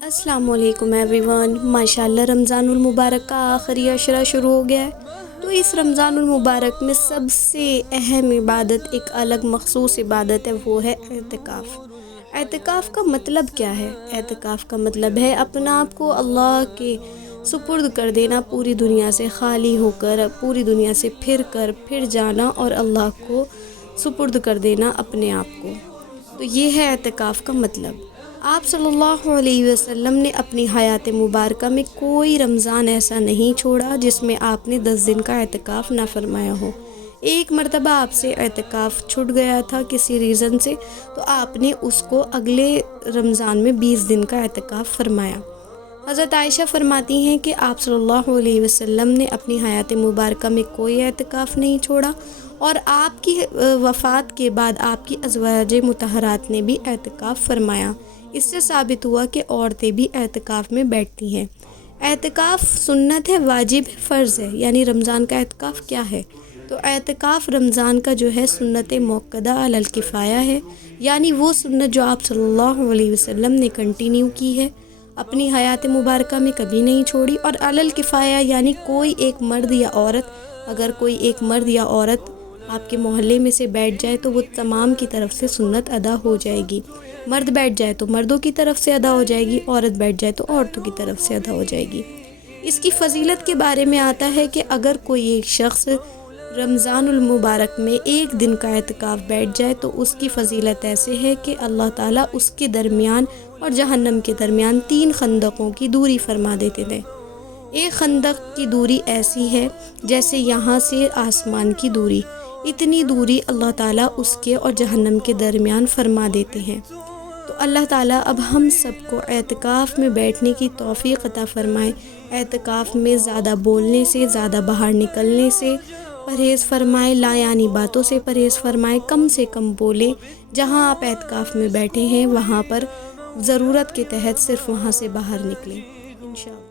السلام علیکم every one, ماشاء اللہ رمضان المبارک کا آخری عشرہ شروع ہو گیا ہے۔ تو اس رمضان المبارک میں سب سے اہم عبادت، ایک الگ مخصوص عبادت ہے، وہ ہے اعتکاف۔ اعتکاف کا مطلب کیا ہے؟ اعتکاف کا مطلب ہے اپنا آپ کو اللہ کے سپرد کر دینا، پوری دنیا سے خالی ہو کر، پوری دنیا سے پھر جانا اور اللہ کو سپرد کر دینا اپنے آپ کو۔ تو یہ ہے اعتکاف کا مطلب۔ آپ صلی اللہ علیہ وسلم نے اپنی حیات مبارکہ میں کوئی رمضان ایسا نہیں چھوڑا جس میں آپ نے 10 دن کا اعتکاف نہ فرمایا ہو۔ ایک مرتبہ آپ سے اعتکاف چھوٹ گیا تھا کسی ریزن سے، تو آپ نے اس کو اگلے رمضان میں 20 دن کا اعتکاف فرمایا۔ حضرت عائشہ فرماتی ہیں کہ آپ صلی اللہ علیہ وسلم نے اپنی حیات مبارکہ میں کوئی اعتکاف نہیں چھوڑا، اور آپ کی وفات کے بعد آپ کی ازواج مطہرات نے بھی اعتکاف فرمایا۔ اس سے ثابت ہوا کہ عورتیں بھی اعتکاف میں بیٹھتی ہیں۔ اعتکاف سنت ہے، واجب ہے، فرض ہے؟ یعنی رمضان کا اعتکاف کیا ہے؟ تو اعتکاف رمضان کا جو ہے سنت موقدہ علی الکفایہ ہے، یعنی وہ سنت جو آپ صلی اللہ علیہ وسلم نے کنٹینیو کی ہے، اپنی حیات مبارکہ میں کبھی نہیں چھوڑی، اور علی الکفایہ یعنی کوئی ایک مرد یا عورت، اگر کوئی ایک مرد یا عورت آپ کے محلے میں سے بیٹھ جائے تو وہ تمام کی طرف سے سنت ادا ہو جائے گی۔ مرد بیٹھ جائے تو مردوں کی طرف سے ادا ہو جائے گی، عورت بیٹھ جائے تو عورتوں کی طرف سے ادا ہو جائے گی۔ اس کی فضیلت کے بارے میں آتا ہے کہ اگر کوئی ایک شخص رمضان المبارک میں ایک دن کا اعتکاف بیٹھ جائے تو اس کی فضیلت ایسے ہے کہ اللہ تعالیٰ اس کے درمیان اور جہنم کے درمیان 3 خندقوں کی دوری فرما دیتے تھے۔ ایک خندق کی دوری ایسی ہے جیسے یہاں سے آسمان کی دوری، اتنی دوری اللہ تعالیٰ اس کے اور جہنم کے درمیان فرما دیتے ہیں۔ تو اللہ تعالیٰ اب ہم سب کو اعتکاف میں بیٹھنے کی توفیق عطا فرمائے۔ اعتکاف میں زیادہ بولنے سے، زیادہ باہر نکلنے سے پرہیز فرمائے، لا یعنی باتوں سے پرہیز فرمائے، کم سے کم بولیں۔ جہاں آپ اعتکاف میں بیٹھے ہیں وہاں پر ضرورت کے تحت صرف وہاں سے باہر نکلیں انشاءاللہ۔